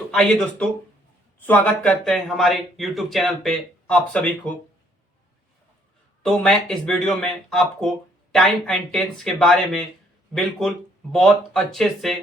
तो आइए दोस्तों, स्वागत करते हैं हमारे YouTube चैनल पे आप सभी को। तो मैं इस वीडियो में आपको टाइम एंड टेंस के बारे में बिल्कुल बहुत अच्छे से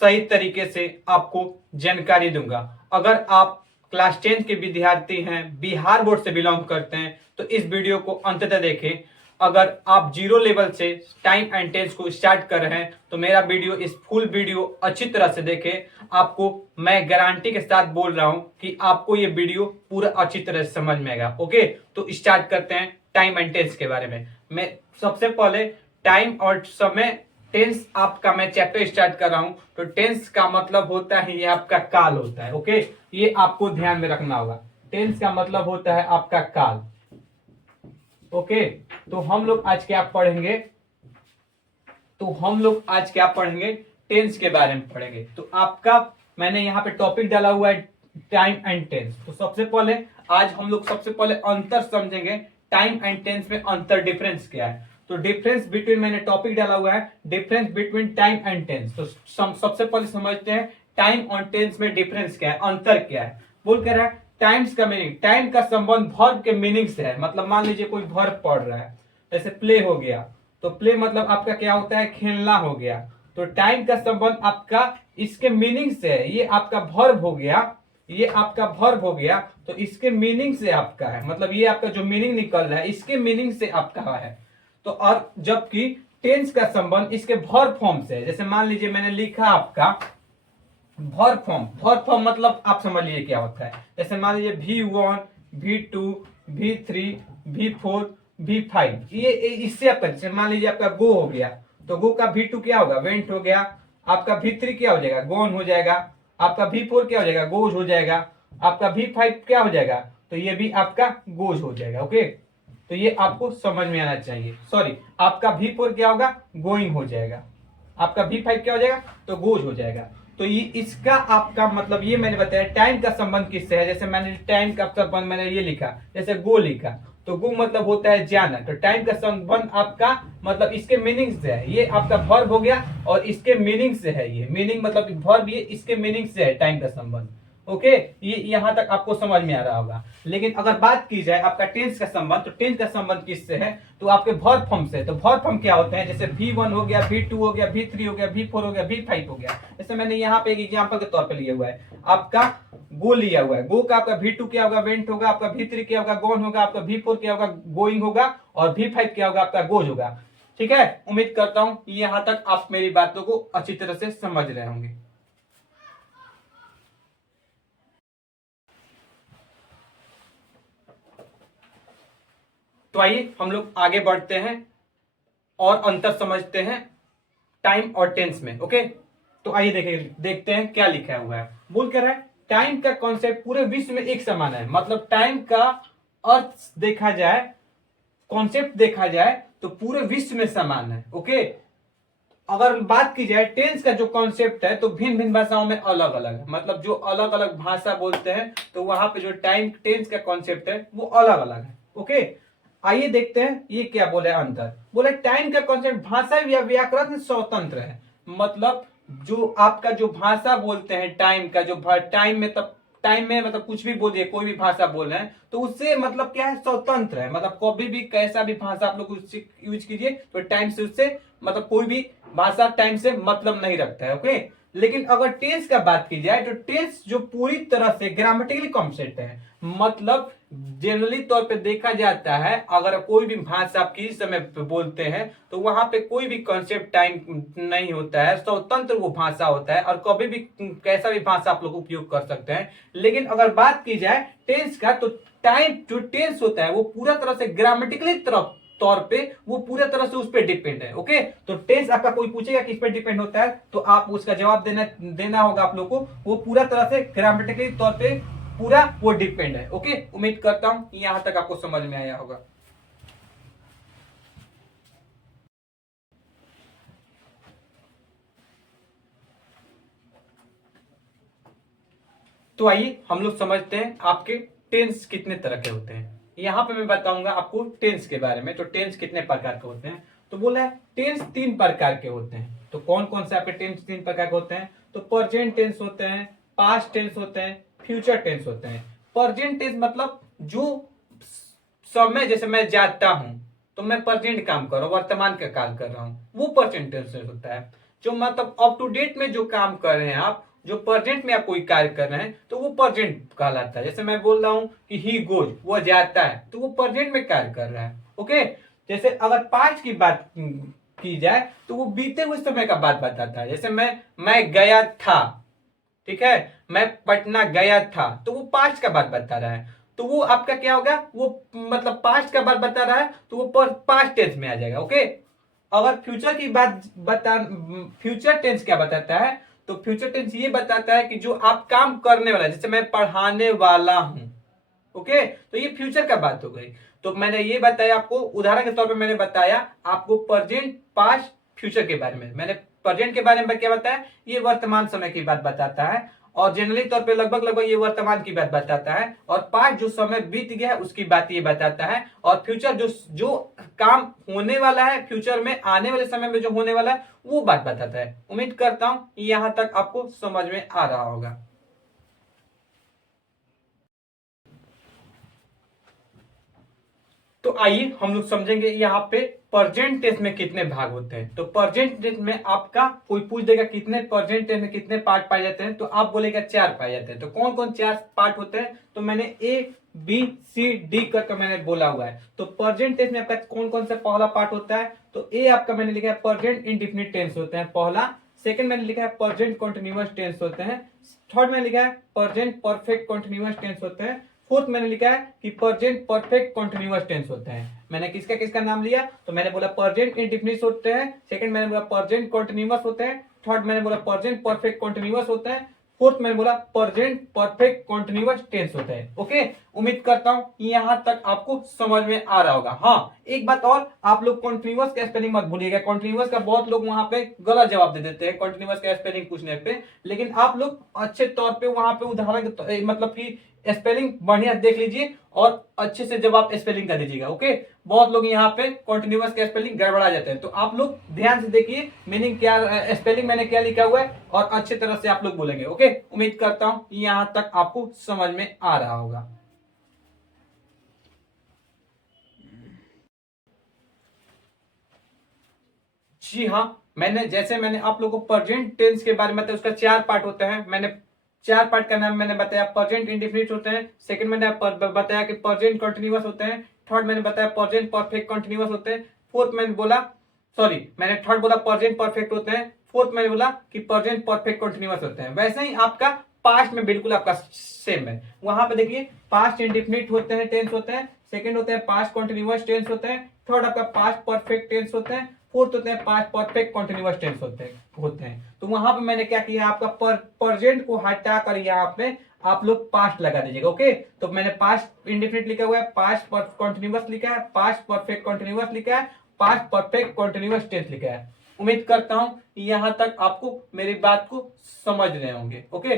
सही तरीके से आपको जानकारी दूंगा। अगर आप क्लास 10 के विद्यार्थी हैं, बिहार बोर्ड से बिलोंग करते हैं, तो इस वीडियो को अंत तक देखें। अगर आप जीरो लेवल से टाइम एंड टेंस को स्टार्ट कर रहे हैं तो मेरा वीडियो, इस फुल वीडियो अच्छी तरह से देखें। आपको मैं गारंटी के साथ बोल रहा हूं कि आपको ये वीडियो पूरा अच्छी तरह से समझ में आएगा। ओके, तो स्टार्ट करते हैं टाइम एंड टेंस के बारे में। मैं सबसे पहले टाइम और समय, टेंस आपका मैं चैप्टर स्टार्ट कर रहा हूं। तो टेंस का मतलब होता है ये आपका काल होता है। ओके, ये आपको ध्यान में रखना होगा। टेंस का मतलब होता है आपका काल। ओके, तो हम लोग आज क्या पढ़ेंगे? टेंस के बारे में पढ़ेंगे। तो आपका मैंने यहाँ पे टॉपिक डाला हुआ है टाइम एंड टेंस। तो सबसे पहले आज हम लोग अंतर समझेंगे। टाइम एंड टेंस में अंतर, डिफरेंस क्या है। तो डिफरेंस बिटवीन, मैंने टॉपिक डाला हुआ है difference between time and tense. तो सबसे पहले समझते हैं टाइम और टेंस में डिफरेंस क्या है, अंतर क्या है। बोल कर रहा है टाइम्स का मीनिंग, टाइम का संबंध वर्ब के मीनिंग से है। मतलब मान लीजिए कोई वर्ब पढ़ रहा है, जैसे प्ले हो गया, तो प्ले मतलब आपका क्या होता है, खेलना हो गया। तो टाइम का संबंध आपका इसके मीनिंग से है। ये आपका वर्ब हो गया, ये आपका वर्ब हो गया, तो इसके मीनिंग से आपका है। मतलब ये आपका जो मीनिंग निकल रहा है इसके मीनिंग से आपका है। तो और जबकि टेंस का संबंध इसके वर्ब फॉर्म से है। जैसे मान लीजिए मैंने लिखा आपका वर्ब फॉर्म, वर्ब फॉर्म मतलब आप समझ लीजिए क्या होता है। जैसे मान लीजिए V1, V2, V3, V4, V5, ये इससे आपका, जैसे मान लीजिए आपका गो हो गया, तो गो का V2 क्या होगा, वेंट हो गया। आपका V3 क्या हो जाएगा, गोन हो जाएगा। आपका V4 क्या हो जाएगा, गोज हो जाएगा। आपका V5 क्या हो जाएगा, तो ये भी आपका गोज हो जाएगा। ओके, तो ये आपको समझ में आना चाहिए। सॉरी, आपका V4 क्या होगा, गोइंग हो जाएगा। आपका V5 क्या हो जाएगा, तो गोज हो जाएगा। तो ये इसका आपका मतलब, ये मैंने बताया टाइम का संबंध किससे है। जैसे मैंने टाइम का संबंध मैंने ये लिखा, जैसे गो लिखा, तो गो मतलब होता है जाना। तो टाइम का संबंध आपका मतलब इसके मीनिंग से है। ये आपका वर्ब हो गया और इसके मीनिंग से है। ये मीनिंग मतलब वर्ब, ये इसके मीनिंग से है टाइम का संबंध। ओके, ये यहां तक आपको समझ में आ रहा होगा। लेकिन अगर बात की जाए आपका टेंस का संबंध, तो टेंस का संबंध किससे है, तो आपके वर्ब फॉर्म से। तो वर्ब फॉर्म क्या होते हैं, जैसे V1 हो गया, V2 हो गया, V3 हो गया, V4 हो गया, V5 हो गया। जैसे मैंने यहाँ पे एक एग्जांपल के तौर पे लिया हुआ है, आपका गो लिया हुआ है। गो का आपका V2 क्या होगा, वेंट होगा। आपका V3 क्या होगा, गोन होगा। आपका V4 क्या होगा, गोइंग होगा। और V5 क्या होगा, आपका गोज होगा। ठीक है, उम्मीद करता हूं यहां तक आप मेरी बातों को अच्छी तरह से समझ रहे होंगे। तो आइए हम लोग आगे बढ़ते हैं और अंतर समझते हैं टाइम और टेंस में। ओके, तो आइए देखते हैं क्या लिखा हुआ है। बोल कर रहा है टाइम का कॉन्सेप्ट पूरे विश्व में एक समान है। मतलब टाइम का अर्थ देखा जाए, कॉन्सेप्ट देखा जाए, तो पूरे विश्व में समान है। ओके, अगर बात की जाए टेंस का जो कॉन्सेप्ट है, तो भिन्न भिन्न भाषाओं में अलग अलग है। मतलब जो अलग अलग भाषा बोलते हैं, तो वहां पे जो टाइम टेंस का कॉन्सेप्ट है वो अलग अलग है। ओके, आइए देखते हैं ये क्या बोले अंतर। बोले टाइम का कॉन्सेप्ट भाषा या व्याकरण से स्वतंत्र है। मतलब जो आपका जो भाषा बोलते हैं टाइम का, जो टाइम में, तब टाइम में मतलब कुछ भी बोलिए, कोई भी भाषा बोल रहे हैं, तो उससे मतलब क्या है, स्वतंत्र है। मतलब कभी भी कैसा भी भाषा आप लोग यूज कीजिए, तो टाइम से उससे मतलब कोई भी भाषा टाइम से मतलब नहीं रखता है। ओके, लेकिन अगर टेंस का बात की जाए, तो टेंस जो पूरी तरह से ग्रामेटिकली कॉन्सेप्ट है। मतलब जनरली तौर पे देखा जाता है, अगर कोई भी भाषा आप किसी समय पे बोलते हैं, तो वहां पे कोई भी कॉन्सेप्ट टाइम नहीं होता है, स्वतंत्र वो भाषा होता है। और कभी भी कैसा भी भाषा आप लोग उपयोग कर सकते हैं। लेकिन अगर बात की जाए टेंस का, तो टाइम जो टेंस होता है वो पूरा तरह से ग्रामेटिकली तरफ तौर पे वो पूरे तरह से उस पर डिपेंड है। ओके, तो टेंस आपका कोई पूछेगा किस पे डिपेंड होता है, तो आप उसका जवाब देना होगा आप लोग को। वो पूरा तरह से ग्रामेटिकली तौर पे पूरा वो डिपेंड है। ओके, उम्मीद करता हूं यहां तक आपको समझ में आया होगा। तो आइए हम लोग समझते हैं आपके टेंस कितने तरह के होते हैं। यहां पे मैं बताऊंगा आपको टेंस के बारे में। तो टेंस कितने प्रकार के होते हैं, तो बोला है टेंस 3 प्रकार के होते हैं। तो कौन कौन से आपके टेंस 3 प्रकार के होते हैं, तो प्रेजेंट टेंस होते हैं, पास्ट टेंस होते हैं, फ्यूचर टेंस होते हैं। प्रेजेंट टेंस मतलब जो समय, जैसे मैं जाता हूं तो मैं प्रेजेंट काम कर रहा हूं, वर्तमान का काम कर रहा हूं, वो प्रेजेंट टेंस होता है। जो मतलब अप टू डेट में जो काम कर रहे हैं आप, जो प्रेजेंट में आप कोई कार्य कर रहे हैं तो वो प्रेजेंट कहलाता है। जैसे मैं बोल रहा हूं कि ही गोज, वो जाता है, तो वो प्रेजेंट में कार्य कर रहा है। ओके, जैसे अगर पास्ट की बात की जाए तो वो बीते हुए समय का बात बताता है। जैसे मैं गया था, ठीक है, मैं पटना गया था, तो वो पास्ट का बात बता रहा है। तो वो आपका क्या होगा, वो मतलब पास्ट का बात बता रहा है तो वो पास्ट टेंस में आ जाएगा। ओके, अगर फ्यूचर की बात बता, फ्यूचर टेंस क्या बताता है, तो फ्यूचर टेंस ये बताता है कि जो आप काम करने वाला है, जैसे मैं पढ़ाने वाला हूं, ओके, तो ये फ्यूचर का बात हो गई। तो मैंने ये बताया आपको, उदाहरण के तौर पे मैंने बताया आपको प्रेजेंट, पास्ट, फ्यूचर के बारे में। मैंने प्रेजेंट के बारे में क्या बताया, ये वर्तमान समय की बात बताता है, और जनरली तौर पे लगभग लगभग ये वर्तमान की बात बताता है, और पास्ट जो समय बीत गया है उसकी बात ये बताता है, और फ्यूचर जो जो काम होने वाला है, फ्यूचर में आने वाले समय में जो होने वाला है वो बात बताता है। उम्मीद करता हूं यहां तक आपको समझ में आ रहा होगा। तो आइए हम लोग समझेंगे यहाँ पे प्रेजेंट टेंस में कितने भाग होते हैं। तो प्रेजेंट टेंस में आपका कोई पूछ देगा कितने प्रेजेंट टेंस में कितने पार्ट पाए जाते हैं, तो आप बोलेगा 4 पाए जाते हैं। तो कौन कौन 4 पार्ट होते हैं, तो मैंने ए बी सी डी करके मैंने बोला हुआ है। तो प्रेजेंट टेंस में आपका कौन कौन सा पहला पार्ट होता है, तो ए आपका मैंने लिखा है प्रेजेंट इंडेफिनिट टेंस होते हैं पहला। सेकंड मैंने लिखा है प्रेजेंट कंटीन्यूअस टेंस होते हैं। थर्ड मैंने लिखा है प्रेजेंट परफेक्ट कंटीन्यूअस टेंस होते हैं। फोर्थ मैंने लिखा है कि प्रेजेंट परफेक्ट कंटीन्यूअस टेंस होते हैं। मैंने किसका किसका नाम लिया, तो मैंने बोला प्रेजेंट इंडेफिनिट होते हैं, सेकंड मैंने बोला प्रेजेंट कंटीन्यूअस होते हैं, थर्ड मैंने बोला प्रेजेंट परफेक्ट कंटीन्यूअस होते हैं, फोर्थ मैंने बोला प्रेजेंट परफेक्ट कंटीन्यूअस टेंस होता है। ओके, उम्मीद करता हूं यहां तक आपको समझ में आ रहा होगा। हाँ, एक बात और, आप लोग कंटीन्यूअस का स्पेलिंग मत भूलिएगा। कंटीन्यूअस का बहुत लोग वहां पे गलत जवाब दे देते हैं कंटीन्यूअस का स्पेलिंग पूछने पे, लेकिन आप लोग अच्छे तौर पे वहां पे उदाहरण मतलब कि स्पेलिंग बढ़िया देख लीजिए और अच्छे से जवाब स्पेलिंग कर दीजिएगा। ओके, बहुत लोग यहाँ पे कंटीन्यूअस का स्पेलिंग गड़बड़ा जाते हैं, तो आप लोग ध्यान से देखिए मीनिंग क्या, स्पेलिंग मैंने क्या लिखा हुआ है, और अच्छे तरह से आप लोग बोलेंगे। ओके, उम्मीद करता हूं यहां तक आपको समझ में आ रहा होगा। जी हाँ, मैंने आप लोगों को प्रेजेंट टेंस के बारे में बताया, उसका 4 पार्ट होते हैं। मैंने 4 पार्ट का नाम मैंने बताया, प्रेजेंट इंडेफिनिट होते हैं, सेकंड मैंने बताया कि प्रेजेंट कंटीन्यूअस होते हैं, थर्ड मैंने बताया प्रेजेंट परफेक्ट कंटीन्यूअस होते हैं, फोर्थ मैंने बोला, सॉरी मैंने थर्ड बोला प्रेजेंट परफेक्ट होते हैं, फोर्थ मैंने बोला कि प्रेजेंट परफेक्ट कंटीन्यूअस होते हैं। वैसे ही आपका पास्ट में बिल्कुल आपका सेम है। वहां पे देखिए पास्ट इंडेफिनिट होते हैं, टेंस होते हैं, सेकंड होते हैं पास्ट कंटीन्यूअस टेंस होते हैं, थर्ड आपका पास्ट परफेक्ट टेंस होते हैं, फोर्थ होते हैं पास्ट परफेक्ट कंटीन्यूअस टेंस होते हैं। तो वहां पे मैंने क्या किया, आपका प्रेजेंट को हटाकर यहाँ पे आप लोग पास्ट लगा दीजिएगा। ओके, तो मैंने पास्ट इंडेफिनिट लिखा हुआ है, पास्ट कंटीन्यूअस लिखा है, पास्ट परफेक्ट कंटीन्यूअस लिखा है, पास्ट परफेक्ट कंटीन्यूअस टेंस लिखा है। उम्मीद करता हूं यहां तक आपको मेरी बात को समझ रहे होंगे। ओके,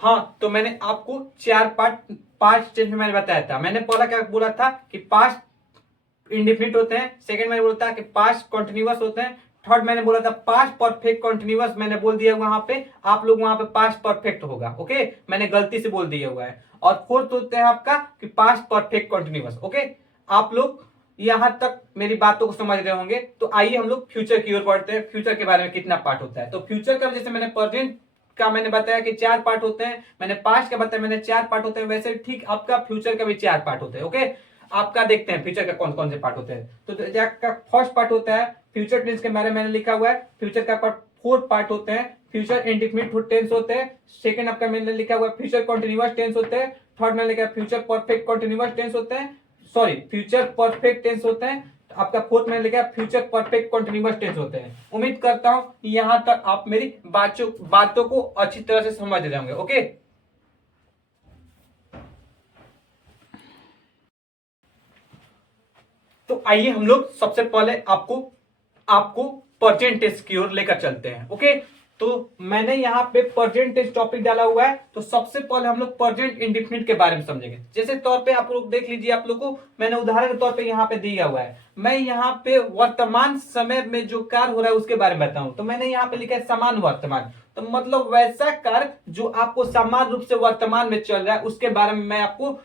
हाँ, तो मैंने आपको 4 पार्ट पास्ट टेंस में मैंने बताया था। मैंने पहला क्या बोला था कि पास्ट इंडेफिनिट होते हैं, सेकंड मैंने बोला था कि पास्ट कंटीन्यूअस होते हैं, थर्ड मैंने बोला था पास्ट परफेक्ट कंटीन्यूअस, मैंने बोल दिया वहां पे, आप लोग वहां पे पास्ट परफेक्ट होगा। ओके, मैंने गलती से बोल दिया हुआ है। और फोर्थ होते हैं आपका कि पास्ट परफेक्ट कंटीन्यूअस। ओके, आप लोग यहां तक मेरी बातों को समझ रहे होंगे। तो आइए हम लोग फ्यूचर की ओर बढ़ते हैं, फ्यूचर के बारे में कितना पार्ट होता है। तो फ्यूचर का जैसे मैंने प्रेजेंट का मैंने बताया कि 4 पार्ट होते हैं, मैंने पास्ट का बताया मैंने 4 पार्ट होते हैं, वैसे ठीक आपका फ्यूचर का भी 4 पार्ट होते हैं। ओके, आपका देखते हैं फ्यूचर का कौन कौन से पार्ट होते हैं। तो आपका फर्स्ट पार्ट होता है फ्यूचर टेंस के बारे में मैंने लिखा हुआ है, फ्यूचर का पार्ट 4 पार्ट होते हैं, फ्यूचर इंडेफिनिट टेंस होते हैं, सेकंड आपका मैंने लिखा हुआ है फ्यूचर कंटीन्यूअस टेंस होते हैं, थर्ड मैंने लिखा है फ्यूचर परफेक्ट कंटीन्यूअस टेंस होते हैं, सॉरी फ्यूचर परफेक्ट टेंस होते हैं, आपका फोर्थ मैंने लिखा है फ्यूचर परफेक्ट कंटीन्यूअस टेंस होते हैं। उम्मीद करता हूं यहां तक आप मेरी बातों को अच्छी तरह से समझ रहे होंगे। ओके, तो आइए हम लोग सबसे पहले आपको आपको प्रेजेंट टेंस की ओर लेकर चलते हैं। ओके, तो मैंने यहाँ पे प्रेजेंट टेंस टॉपिक डाला हुआ है। तो सबसे पहले हम लोग प्रेजेंट इंडेफिनिट के बारे में समझेंगे। जैसे तौर पे आप लोग देख लीजिए, आप लोग को मैंने उदाहरण के तौर पे यहाँ पे दिया हुआ है। मैं यहाँ पे वर्तमान समय में जो कार्य हो रहा है उसके बारे में बताऊं, तो मैंने यहाँ पे लिखा है समान वर्तमान। तो मतलब वैसा कार्य जो आपको समान रूप से वर्तमान में चल रहा है उसके बारे में मैं आपको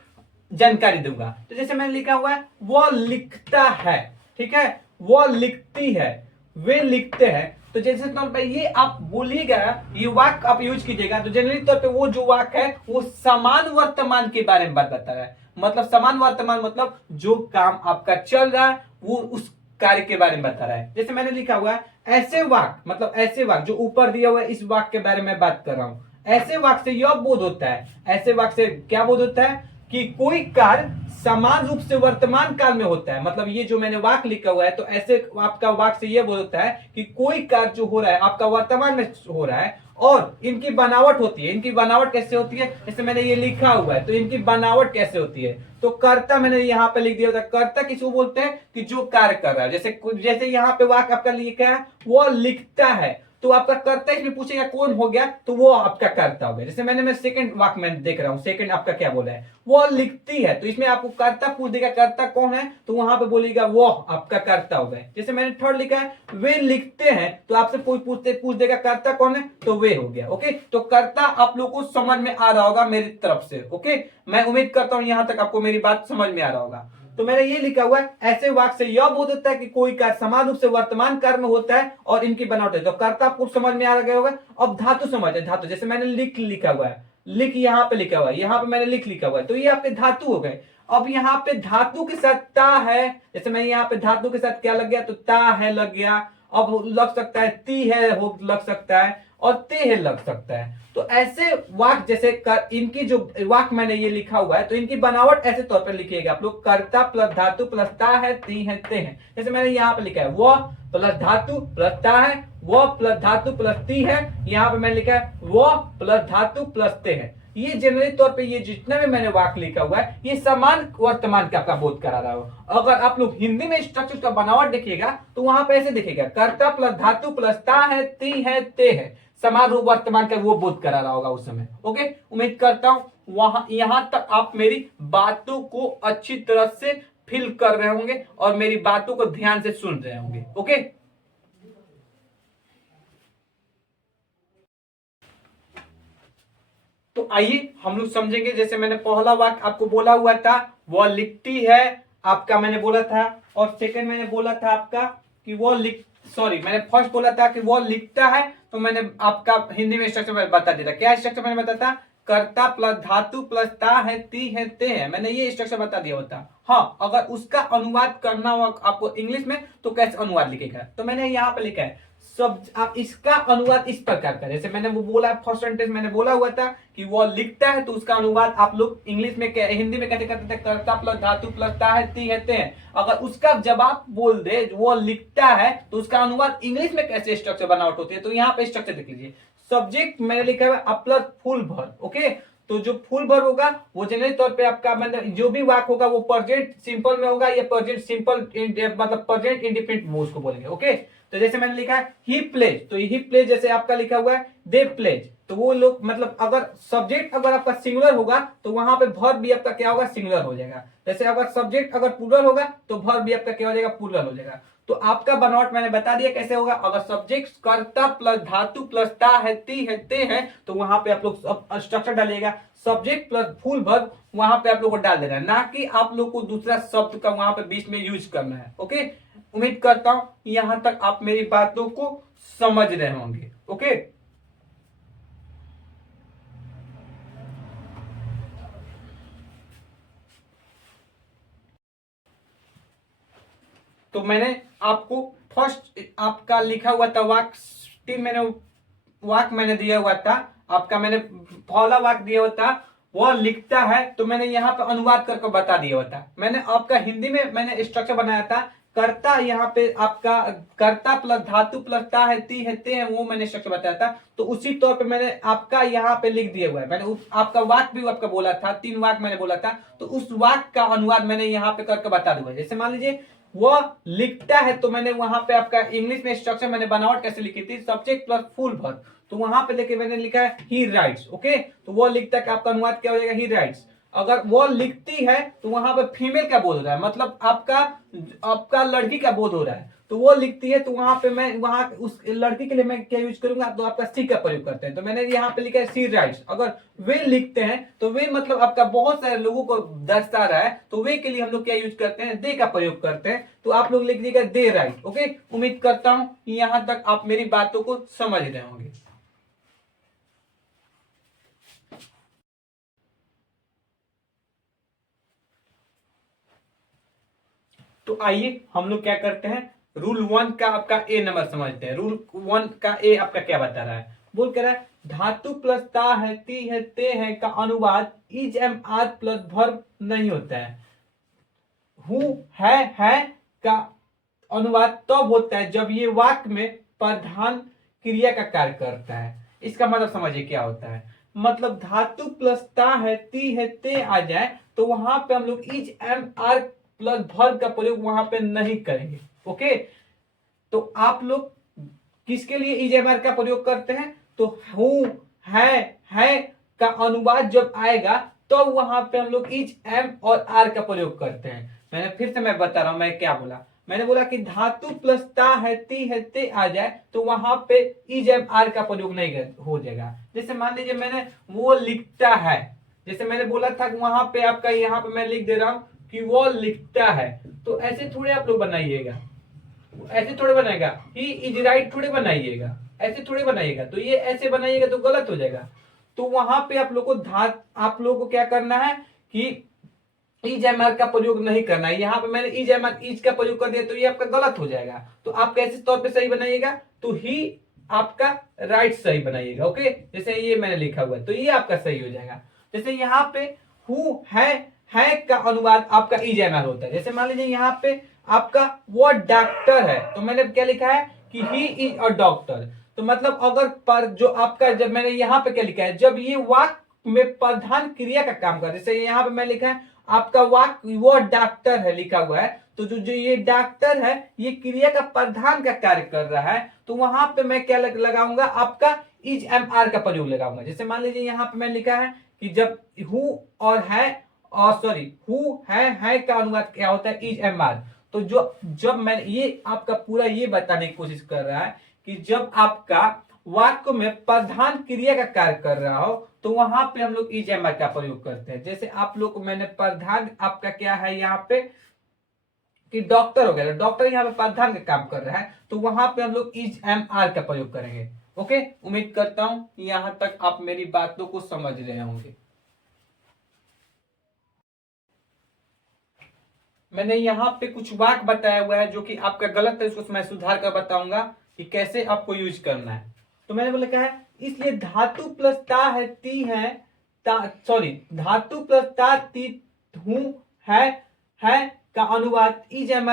जानकारी दूंगा। तो जैसे मैंने लिखा हुआ है वो लिखता है, ठीक है, वो लिखती है, वे लिखते हैं। तो जैसे तौर पे ये आप बोलिएगा, ये वाक्य आप यूज कीजिएगा, तो जनरली तौर पे वो जो वाक्य है वो समान वर्तमान के बारे में बात बता रहा है। मतलब समान वर्तमान मतलब जो काम आपका चल रहा है वो उस कार्य के बारे में बता रहा है। जैसे मैंने लिखा हुआ है ऐसे वाक्य, मतलब ऐसे वाक्य जो ऊपर दिया हुआ है इस वाक्य के बारे में बात कर रहा हूं। ऐसे वाक्य से यह बोध होता है, ऐसे वाक्य से क्या बोध होता है कि कोई कार्य समान रूप से वर्तमान काल में होता है। मतलब ये जो मैंने वाक्य लिखा हुआ है, तो ऐसे आपका वाक्य से यह बोध होता है कि कोई कार्य जो हो रहा है आपका वर्तमान में हो रहा है और इनकी बनावट होती है। इनकी बनावट कैसे होती है, जैसे मैंने ये लिखा हुआ है, तो इनकी बनावट कैसे होती है। तो कर्ता मैंने यहाँ पे लिख दिया था। कर्ता किसको बोलते हैं कि जो कार्य कर रहा है। जैसे यहाँ पे वाक्य आपका लिखा है वो लिखता है, तो आपका कर्ता इसमें पूछेगा कौन हो गया, तो वो आपका कर्ता हो गया। जैसे मैं सेकंड वाक्य में देख रहा हूं, सेकंड आपका क्या बोला है, वो लिखती है, तो इसमें आपको कर्ता पूछ देगा कर्ता कौन है, तो वहां पे बोलेगा वो आपका कर्ता हो गया। जैसे मैंने थर्ड लिखा है वे लिखते हैं, तो आपसे पूछ देगा कर्ता कौन है, तो वे हो गया। ओके, तो कर्ता आप लोग को समझ में आ रहा होगा मेरी तरफ से। ओके, मैं उम्मीद करता हूं यहां तक आपको मेरी बात समझ में आ रहा होगा। तो मैंने ये लिखा हुआ है ऐसे वाक्य से यह बोध होता है कि कोई कार्य समान रूप से वर्तमान काल में होता है और इनकी बनावट है। तो कर्ता आपको समझ में आ गया होगा। अब धातु समझ है। धातु जैसे मैंने लिखा हुआ है, लिख यहाँ पे लिखा हुआ है, यहाँ पे मैंने लिखा हुआ है, तो ये आपके धातु हो गए। अब यहाँ पे धातु के साथ ता है, जैसे मैं यहाँ पे धातु के साथ क्या लग गया, तो ता है लग गया। अब लग सकता है ती है हो लग सकता है और ते है लग सकता है। तो ऐसे वाक्य जैसे इनकी जो वाक्य मैंने ये लिखा हुआ है, तो इनकी बनावट ऐसे तौर पर लिखिएगा आप लोग, कर्ता प्लस धातु प्लस ता है ती है ते है। जैसे मैंने यहाँ पे लिखा है वह प्लस धातु प्लस ता है, वह प्लस धातु प्लस ती है। यहाँ पे मैंने लिखा है वह प्लस धातु प्लस ते है। ये जनरली तौर पे ये जितना भी मैंने वाक्य लिखा हुआ है ये समान वर्तमान का आपका बोध करा रहा हो। अगर आप लोग हिंदी में स्ट्रक्चर का बनावट देखिएगा तो वहां पे ऐसे दिखेगा कर्ता प्लस धातु प्लस ता है ती है ते है, समान रूप वर्तमान का वो बोध करा रहा होगा उस समय। ओके, उम्मीद करता हूं वहां यहां तक आप मेरी बातों को अच्छी तरह से फील कर रहे होंगे और मेरी बातों को ध्यान से सुन रहे होंगे। ओके, तो आइए हम लोग समझेंगे। जैसे मैंने पहला वाक्य आपको बोला हुआ था वह लिखती है, आपका मैंने बोला था, और सेकंड मैंने बोला था आपका कि वो मैंने फर्स्ट बोला था कि वो लिखता है, तो मैंने आपका हिंदी में स्ट्रक्चर बता दिया था। क्या स्ट्रक्चर मैंने बताया था, कर्ता प्लस धातु प्लस ता है ती है ते है, मैंने ये स्ट्रक्चर बता दिया होता। हाँ, अगर उसका अनुवाद करना हो आपको इंग्लिश में तो कैसे अनुवाद लिखेगा, तो मैंने यहाँ पे लिखा है सब आप इसका अनुवाद इस प्रकार का। जैसे मैंने वो बोला फर्स्ट सेंटेंस मैंने बोला हुआ था कि वो लिखता है, तो उसका अनुवाद आप लोग इंग्लिश में हिंदी में कैसे करते थे, कर्ता प्लस धातु प्लस ता है ती है ते है। अगर उसका जवाब बोल दे वो लिखता है तो उसका अनुवाद इंग्लिश में कैसे स्ट्रक्चर बनावट होती है, तो यहाँ पे स्ट्रक्चर देख लीजिए। सब्जेक्ट मैंने लिखा है प्लस फुल वर्ब। ओके, तो जो फुल वर्ब होगा वो जनरली तौर पे आपका मतलब जो भी वाक्य होगा वो प्रेजेंट सिंपल में होगा या प्रेजेंट सिंपल मतलब प्रेजेंट इंडिफिनिट मोड को बोलेंगे। ओके, तो जैसे मैंने लिखा है ही प्लेज, तो ही प्लेज जैसे आपका लिखा हुआ है दे प्लेज, तो वो लोग मतलब अगर सब्जेक्ट अगर आपका सिंगुलर होगा तो वहां पे वर्ब भी आपका क्या होगा, सिंगुलर हो जाएगा। जैसे अगर सब्जेक्ट अगर प्लूरल होगा तो वर्ब भी आपका क्या हो जाएगा, प्लूरल हो जाएगा। तो आपका बनावट मैंने बता दिया कैसे होगा। अगर सब्जेक्ट कर्ता प्लस धातु प्लस ता है ती है ते है, तो वहां पे आप लोग स्ट्रक्चर डालिएगा सब्जेक्ट प्लस फुल वर्ब, वहां पे आप लोग को डाल देना है, ना कि आप लोग को दूसरा शब्द का वहां पे बीच में यूज करना है। ओके, उम्मीद करता हूं यहां तक आप मेरी बातों को समझ रहे होंगे। ओके, तो मैंने आपको फर्स्ट आपका लिखा हुआ था वाक्य मैंने दिया हुआ था आपका, मैंने पहला वाक्य दिया हुआ था वो लिखता है, तो मैंने यहाँ पे अनुवाद करके बता दिया हुआ था। मैंने आपका हिंदी में मैंने स्ट्रक्चर बनाया था कर्ता, यहाँ पे आपका कर्ता प्लस धातु प्लस ता है ती है ते है, वो मैंने स्ट्रक्चर बताया था। तो उसी तौर पे मैंने आपका यहाँ पे लिख दिया हुआ है। मैंने आपका वाक्य भी आपका बोला था, 3 वाक्य मैंने बोला था, तो उस वाक्य का अनुवाद मैंने यहाँ पे करके बता दूंगा। जैसे मान लीजिए वह लिखता है, तो मैंने वहां पे आपका इंग्लिश में स्ट्रक्चर मैंने बनावट कैसे लिखी थी, सब्जेक्ट प्लस फुल वर्ब, तो वहां पे लेके मैंने लिखा है ही राइट्स। ओके, तो वो लिखता है कि आपका अनुवाद क्या हो जाएगा, ही राइट्स। अगर वो लिखती है तो वहां पे फीमेल का बोध हो रहा है, मतलब आपका आपका लड़की का बोध हो रहा है, तो वो लिखती है, तो वहां पे मैं वहां उस लड़की के लिए मैं क्या यूज करूंगा, तो आपका सी का प्रयोग करते हैं, तो मैंने यहाँ पे लिखा है सी राइट्स। अगर वे लिखते हैं तो वे मतलब आपका बहुत सारे लोगों को दर्शा रहा है, तो वे के लिए हम लोग क्या यूज करते हैं, दे का प्रयोग करते हैं, तो आप लोग लिख दीजिएगा दे राइट। ओके, उम्मीद करता हूं कि यहां तक आप मेरी बातों को समझ रहे होंगे। तो आइए हम लोग क्या करते हैं, रूल 1 का आपका ए नंबर समझते हैं। रूल 1 का ए आपका क्या बता रहा है, बोल कर रहा है धातु प्लस ता है, ती है, ते है का अनुवाद is am are plus verb नहीं होता है। हु है का अनुवाद तब होता है जब ये वाक्य में प्रधान क्रिया का कार्य करता है। इसका मतलब समझिए क्या होता है, मतलब धातु प्लस ता है, ती है, ते आ जाए तो वहां पे हम लोग is am are plus verb का प्रयोग वहां पे नहीं करेंगे। ओके, तो आप लोग किसके लिए इज एम आर का प्रयोग करते हैं, तो हु है का अनुवाद जब आएगा तो वहां पे हम लोग इज एम और आर का प्रयोग करते हैं। मैंने फिर से मैं बता रहा हूं मैं क्या बोला, मैंने बोला कि धातु प्लस ता है, ती है, ते आ जाए तो वहां पे इज एम आर का प्रयोग नहीं हो जाएगा। जैसे मान लीजिए मैंने वो लिखता है, जैसे मैंने बोला था कि वहां पे आपका यहाँ पे मैं लिख दे रहा हूं कि वो लिखता है, तो ऐसे थोड़े आप लोग बनाइएगा, ऐसे थोड़े बनाएगा, ही इज राइट थोड़े बनाइएगा, ऐसे थोड़े बनाइएगा, तो ये ऐसे बनाइएगा तो गलत हो जाएगा। तो वहां पे आप लोग को आप लोगों को क्या करना है कि इज एम आर का प्रयोग नहीं करना है। यहाँ पे मैंने इज एम आर इज का प्रयोग कर दिया तो ये आपका गलत हो जाएगा, तो आप कैसे तौर पे सही बनाइएगा, तो ही आपका राइट सही बनाइएगा। ओके, जैसे ये मैंने लिखा हुआ है तो ये आपका सही हो जाएगा। जैसे यहाँ पे हु है का अनुवाद आपका इज एम आर होता है। जैसे मान लीजिए यहाँ पे आपका वो डॉक्टर है, तो मैंने क्या लिखा है कि ही इज अ डॉक्टर, तो मतलब अगर पर जो आपका जब मैंने यहाँ पे क्या लिखा है, जब ये वाक्य में प्रधान क्रिया का काम कर, जैसे यहाँ पे मैं लिखा है आपका वाक्य वो डॉक्टर है लिखा हुआ है, तो जो जो ये डॉक्टर है ये क्रिया का प्रधान का कार्य कर रहा है, तो वहां पे मैं क्या लगाऊंगा, आपका इज एम आर का प्रयोग लगाऊंगा। जैसे मान लीजिए यहाँ पे मैं लिखा है कि जब हु और है, और सॉरी हु है का अनुवाद क्या होता है, इज एम आर। तो जो जब मैं ये आपका पूरा ये बताने की कोशिश कर रहा है कि जब आपका वाक्य में प्रधान क्रिया का कार्य कर रहा हो तो वहां पे हम लोग इज एम आर का प्रयोग करते हैं। जैसे आप लोग को मैंने प्रधान आपका क्या है यहाँ पे कि डॉक्टर हो गया, डॉक्टर यहाँ पे प्रधान का काम कर रहा है, तो वहां पे हम लोग इज एम आर का प्रयोग करेंगे। ओके, उम्मीद करता हूं यहां तक आप मेरी बातों को समझ रहे होंगे। मैंने यहाँ पे कुछ वाक्य बताया हुआ है जो कि आपका गलत है, उसको मैं सुधार कर बताऊंगा कि कैसे आपको यूज करना है। तो मैंने बोला क्या है, इसलिए धातु प्लस ता है, ती है, सॉरी धातु प्लस ता, ती, हूं, है का अनुवाद is am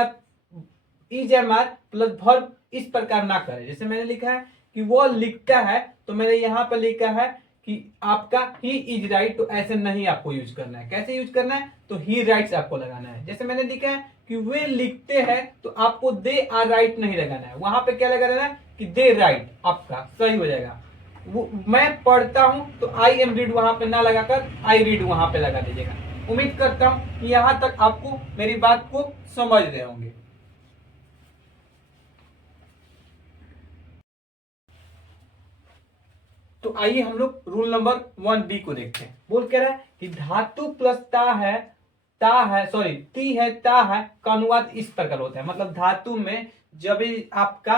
are plus verb इस प्रकार ना करें। जैसे मैंने लिखा है कि वो लिखता है, तो मैंने यहाँ पर लिखा है कि आपका ही इज राइट, तो ऐसे नहीं आपको यूज करना है। कैसे यूज करना है, तो ही राइट्स आपको लगाना है। जैसे मैंने लिखा है कि वे लिखते हैं, तो आपको दे आर राइट नहीं लगाना है, वहां पे क्या लगा देना है कि दे राइट, आपका सही हो जाएगा। वो मैं पढ़ता हूं तो आई एम रीड वहां पे ना लगाकर आई रीड वहां पे लगा दीजिएगा। उम्मीद करता हूं कि यहां तक आपको मेरी बात को समझ रहे होंगे। तो आइए हम लोग रूल नंबर 1 बी को देखते हैं। बोल कह रहा है कि धातु प्लस ता है सॉरी ती है, ता है का अनुवाद इस प्रकार होता है। मतलब धातु में जब भी आपका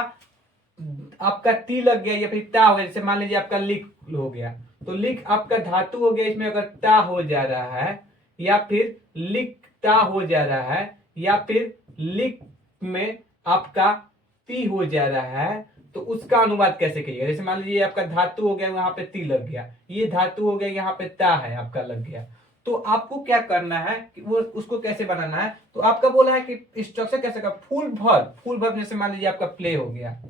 आपका ती लग गया या फिर ता हो गया, जैसे मान लीजिए आपका लिख हो गया, तो लिख आपका धातु हो गया, इसमें अगर ता हो जा रहा है या फिर लिखता हो जा रहा है या फिर लिख में आपका ती हो जा रहा है, तो उसका अनुवाद कैसे करिएगा। जैसे मान लीजिए आपका धातु हो गया, वहां पे ती लग गया, ये धातु हो गया, यहाँ पे ता है आपका लग गया, तो आपको क्या करना है कि वो उसको कैसे बनाना है। तो आपका बोला है कि स्ट्रक्चर कैसे का, फुल वर्ब जैसे मान लीजिए आपका प्ले हो गया,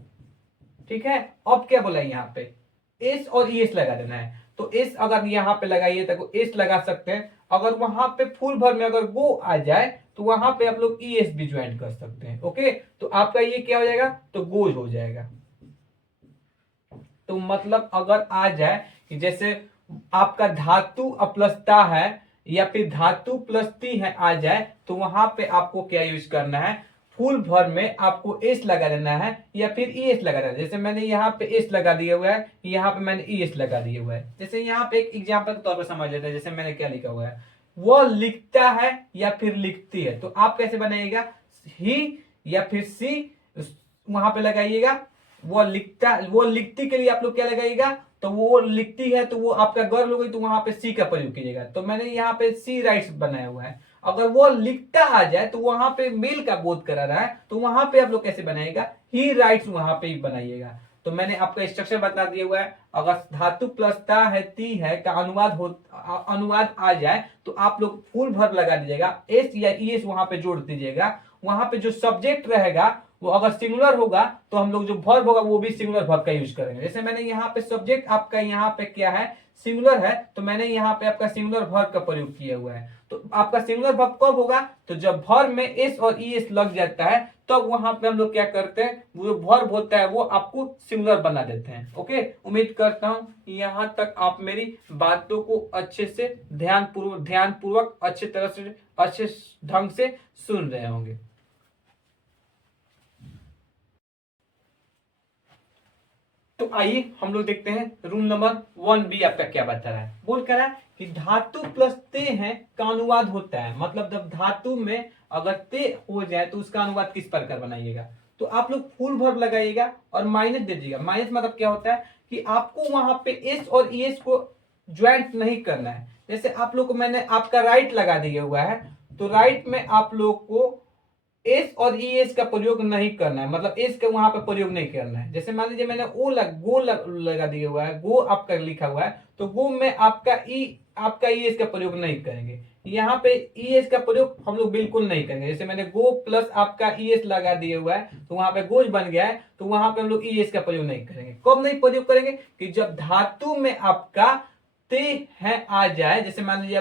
ठीक है। अब क्या बोला यहाँ पे, एस और एस लगा देना है, तो एस अगर यहाँ पे लगाइए तो एस लगा सकते हैं। अगर वहां पे फुल भर में अगर गो आ जाए तो वहां पे आप लोग ईएस भी ज्वाइन कर सकते हैं। ओके, तो आपका ये क्या हो जाएगा, तो गोज हो जाएगा। तो मतलब अगर आ जाए कि जैसे आपका धातु अप्लसता है या फिर धातु प्लसती है आ जाए, तो वहां पे आपको क्या यूज करना है, फुल भर में आपको एस लगा देना है या फिर ईएस लगा देना है। जैसे मैंने यहाँ पे एस लगा दिया हुआ है, यहाँ पे मैंने ईएस लगा दिया हुआ है। जैसे यहाँ पे एक एग्जांपल के तौर पर समझ लेते हैं, जैसे मैंने क्या लिखा हुआ है, वो लिखता है या फिर लिखती है, तो आप कैसे बनाइएगा, ही या फिर सी वहां पे लगाइएगा। वो लिखती के लिए आप लोग क्या लगाइएगा, तो वो लिखती है तो वो आपका गर्ल हो गई, तो वहां पे सी का प्रयोग कीजिएगा। तो मैंने यहाँ पे सी राइट्स बनाया हुआ है। अगर वो लिखता आ जाए तो वहां पे मेल का बोध करा रहा है, तो वहां पे आप लोग कैसे बनाइएगा, ही राइट्स वहां पे ही बनाइएगा। तो मैंने आपका स्ट्रक्चर बता दिया हुआ है। अगर धातु प्लस ता है ती है का अनुवाद आ जाए तो आप लोग फुल भर लगा दीजिएगा, एस या ईएस वहां पे जोड़ दीजिएगा। वहां पे जो सब्जेक्ट रहेगा वो अगर सिंगुलर होगा तो हम लोग जो वर्ब होगा वो भी सिंगुलर वर्ब का यूज करेंगे। जैसे मैंने यहाँ पे सब्जेक्ट आपका यहाँ पे क्या है, सिंगुलर है, तो मैंने यहाँ पे आपका सिंगुलर वर्ब का प्रयोग किया हुआ है। तो आपका सिंगुलर वर्ब कब होगा, तो जब वर्ब में एस और ईएस लग जाता है तब तो वहां पे हम लोग क्या करते हैं, वो जो वर्ब होता है वो आपको सिंगुलर बना देते हैं। ओके, उम्मीद करता हूं यहां तक आप मेरी बातों को अच्छे से ध्यानपूर्वक अच्छे तरह से अच्छे ढंग से सुन रहे होंगे। तो आइए हम लोग देखते हैं रूल नंबर 1B आपका क्या बता रहा है। बोल कर रहा है कि धातु प्लस ते हैं का अनुवाद होता है, मतलब जब धातु में अगर ते हो जाए तो उसका अनुवाद किस प्रकार बनाइएगा, तो आप लोग फुल वर्ब लगाइएगा और माइनस दे दीजिएगा। माइनस मतलब क्या होता है कि आपको वहां पे एस और ईएस को ज्वाइंट नहीं करना है। जैसे आप लोग को मैंने आपका राइट लगा दिया हुआ है, तो राइट में आप लोग को एस और ई एस का प्रयोग नहीं करना है, मतलब एस का वहां पर प्रयोग नहीं करना है। जैसे मान लीजिए मैंने लगा दिया हुआ है, गो आपका लिखा हुआ है, तो गो में आपका ई एस का प्रयोग नहीं करेंगे। यहाँ पे ई एस का प्रयोग हम लोग बिल्कुल नहीं करेंगे। जैसे मैंने गो प्लस आपका ई एस लगा दिया हुआ है तो वहां पे गोज बन गया है, तो वहां पे हम लोग ई एस का प्रयोग नहीं करेंगे। कब नहीं प्रयोग करेंगे, कि जब धातु में आपका ते है आ जाए। जैसे मान लीजिए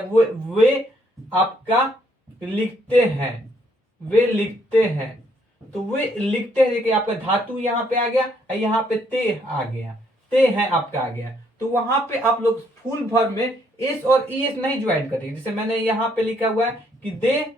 वे आपका लिखते हैं, वे लिखते हैं, तो वे लिखते हैं कि आपका धातु यहां पे आ गया, यहां पे ते आ गया, ते है आपका आ गया, तो वहां पे आप लोग फुल भर में एस और ईएस नहीं ज्वाइन करेंगे। जैसे मैंने यहां पे लिखा हुआ है कि दे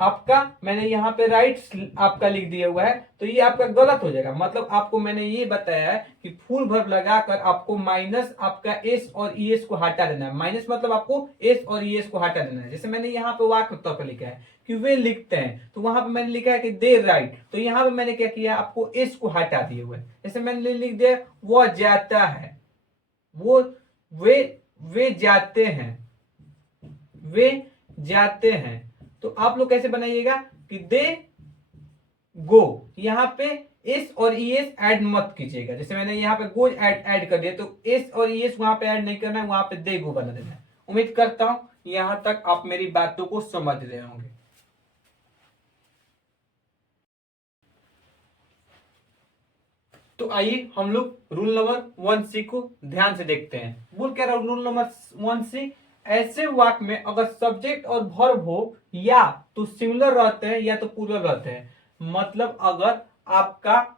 आपका, मैंने यहाँ पे राइट आपका लिख दिया हुआ है, तो ये आपका गलत हो जाएगा। मतलब आपको मैंने ये बताया है कि फुल वर्ब लगाकर आपको माइनस आपका एस और ईएस को हटा देना है। माइनस मतलब आपको एस और ईएस को हटा देना है। जैसे मैंने यहाँ पे वाक्य तौर पर लिखा है कि वे लिखते हैं, तो वहां पे मैंने लिखा है कि दे राइट, तो यहाँ पे मैंने क्या किया, आपको एस को हटा दिए हुए। जैसे मैंने लिख दिया वो जाता है, वो वे जाते हैं, वे जाते हैं, तो आप लोग कैसे बनाइएगा कि दे गो, यहां पे एस और ईएस ऐड मत कीजिएगा। जैसे मैंने यहाँ पे गो ऐड कर दिया, तो एस और ईएस वहां पे ऐड नहीं करना है, वहां पे दे गो बना देना है। उम्मीद करता हूं यहां तक आप मेरी बातों को समझ रहे होंगे। तो आइए हम लोग रूल नंबर 1C को ध्यान से देखते हैं। बोल क्या रहा रूल नंबर 1C, ऐसे वाक्य में अगर सब्जेक्ट और वर्ब हो या तो सिंगुलर रहते हैं या तो प्लूरल रहते हैं। मतलब अगर आपका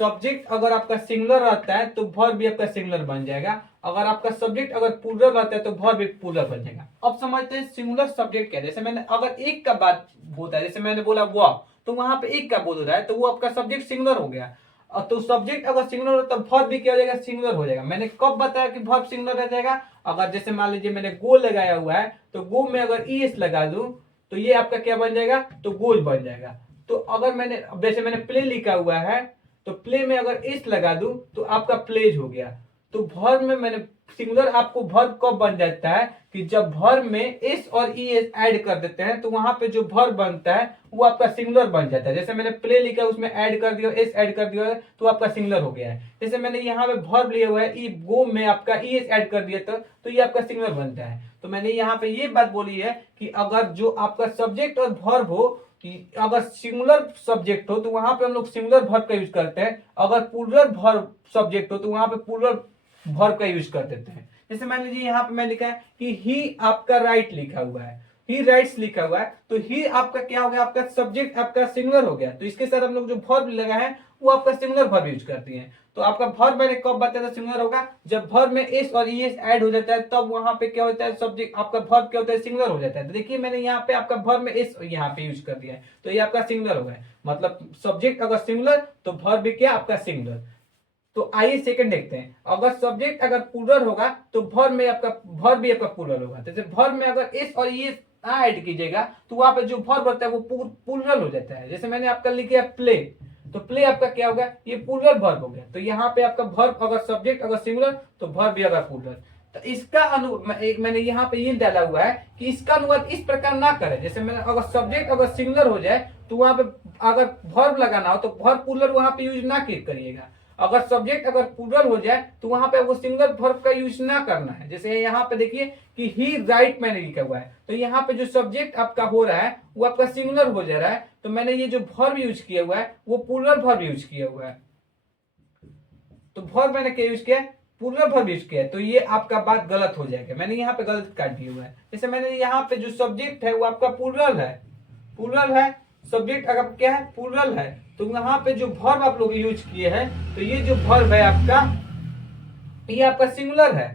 सब्जेक्ट अगर आपका सिंगुलर रहता है तो वर्ब भी आपका सिंगुलर बन जाएगा। अगर आपका सब्जेक्ट अगर प्लूरल रहता है तो वर्ब भी प्लूरल बन जाएगा। अब समझते हैं सिंगुलर सब्जेक्ट क्या है। जैसे मैंने अगर एक का बात होता है, जैसे मैंने बोला वह, तो वहां पे एक का बोल रहा है, तो वो आपका सब्जेक्ट सिंगुलर हो गया। तो सब्जेक्ट अगर सिंगुलर हो तो वर्ब भी क्या हो जाएगा, सिंगुलर हो जाएगा। मैंने कब बताया कि वर्ब सिंगुलर रह जाएगा, अगर जैसे मान लीजिए मैंने गो लगाया हुआ है, तो गो में अगर ईएस लगा दूं तो ये आपका क्या बन जाएगा, तो गोज बन जाएगा। तो अगर मैंने जैसे मैंने प्ले लिखा हुआ है, तो प्ले में अगर एस लगा दूं तो आपका प्लेज हो गया। तो वर्ब में मैंने सिंगुलर आपको वर्ब कब बन जाता है, कि जब वर्ब में एस और ईएस ऐड कर देते हैं तो वहां पे जो वर्ब बनता है वो आपका सिंगुलर बन जाता है। जैसे मैंने प्ले लिखा उसमें ऐड कर दिया, एस ऐड कर दिया, तो आपका सिंगुलर हो गया है। जैसे मैंने यहाँ पे वर्ब लिया हुआ है, ई गो में आपका ईएस ऐड कर दिया तो ये आपका सिंगुलर बनता है। तो मैंने यहाँ पे ये बात बोली है कि अगर जो आपका सब्जेक्ट और वर्ब हो, अगर सिंगुलर सब्जेक्ट हो तो वहां पे हम लोग सिंगुलर वर्ब का यूज करते हैं, अगर प्लूरल वर्ब सब्जेक्ट हो तो वहां पे प्लूरल वर्ब का यूज कर देते हैं। जैसे मान लीजिए यहाँ पे मैं लिखा है कि ही आपका राइट लिखा हुआ है, ही राइट्स लिखा हुआ है, तो ही आपका क्या हो गया, आपका सब्जेक्ट आपका सिंगुलर हो गया। तो इसके साथ हम लोग जो वर्ब लगा है वो आपका सिंगुलर वर्ब यूज करती है। तो आपका वर्ब मैंने कब बताया था सिंगुलर होगा, जब वर्ब में एस और ईएस ऐड हो जाता है, तब वहां पे क्या होता है, सब्जेक्ट आपका वर्ब क्या होता है, सिंगुलर हो जाता है। तो देखिए मैंने यहाँ पे आपका वर्ब में एस यहाँ पे यूज कर दिया है, तो ये आपका सिंगुलर हो गया। मतलब सब्जेक्ट अगर सिंगुलर तो वर्ब भी क्या आपका सिंगुलर। तो आइए सेकंड देखते हैं, अगर सब्जेक्ट अगर प्लूरल होगा तो वर्ब में आपका वर्ब भी आपका प्लूरल होगा। जैसे वर्ब में अगर एस और ये ऐड कीजिएगा तो वहां पे जो वर्ब होता है वो प्लूरल हो जाता है। जैसे मैंने आपका लिखा है प्ले, तो प्ले आपका क्या होगा, ये प्लूरल वर्ब हो गया। तो यहाँ पे आपका वर्ब अगर सब्जेक्ट अगर सिंगुलर तो वर्ब भी अगर प्लूरल। तो इसका मैंने यहाँ पे ये डाला हुआ है कि इसका अनुवाद इस प्रकार ना करें। जैसे मैंने अगर सब्जेक्ट अगर सिंगुलर हो जाए तो वहां पे अगर वर्ब लगाना हो तो वर्ब प्लूरल वहां पे यूज ना करिएगा। अगर सब्जेक्ट अगर प्लूरल हो जाए तो वहां पे वो सिंगुलर वर्ब का यूज ना करना है। जैसे यहाँ पे देखिए कि ही राइट मैंने लिखा हुआ है, तो यहाँ पे जो सब्जेक्ट आपका हो रहा है वो आपका सिंगुलर हो जा रहा है, तो मैंने ये जो वर्ब यूज किया हुआ है वो प्लूरल वर्ब यूज किया हुआ है। तो वर्ब मैंने क्या यूज किया है, प्लूरल वर्ब यूज किया है, तो ये आपका बात गलत हो जाएगा। मैंने यहाँ पे गलत काट दिया हुआ है। जैसे मैंने यहाँ पे जो सब्जेक्ट है वो आपका प्लूरल है, प्लूरल है, सब्जेक्ट अगर क्या है प्लूरल है, तो यहाँ पे जो वर्ब आप लोग यूज किए हैं, तो ये जो वर्ब है आपका, ये आपका सिंगुलर है।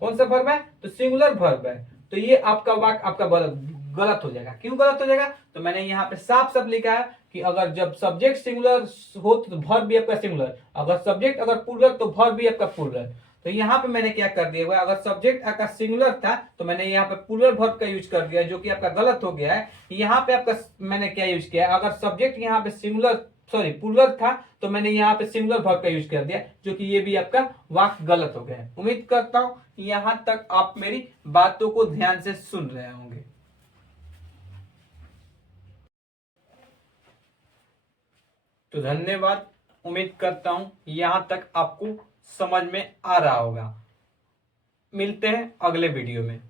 कौन सा वर्ब है, तो सिंगुलर वर्ब है। तो ये आपका वाक्य आपका गलत हो जाएगा। क्यों गलत हो जाएगा, तो मैंने यहाँ पे साफ साफ लिखा है कि अगर जब सब्जेक्ट सिंगुलर हो तो वर्ब भी आपका सिंगुलर, अगर सब्जेक्ट अगर प्लूरल तो वर्ब भी आपका प्लूरल। तो यहाँ पे मैंने क्या कर दिया हुआ है, अगर सब्जेक्ट आपका सिंगुलर था तो मैंने यहाँ पे प्लूरल वर्ब का यूज कर दिया, जो कि आपका गलत हो गया है। यहाँ पे आपका मैंने क्या यूज किया है, अगर सब्जेक्ट यहाँ पे सिंगुलर सॉरी प्लूरल था तो मैंने यहाँ पे सिंगुलर वर्ब का यूज कर दिया, जो कि ये भी आपका वाक्य गलत हो गया है। उम्मीद करता हूं यहां तक आप मेरी बातों को ध्यान से सुन रहे होंगे। तो धन्यवाद, उम्मीद करता हूं यहां तक आपको समझ में आ रहा होगा। मिलते हैं अगले वीडियो में।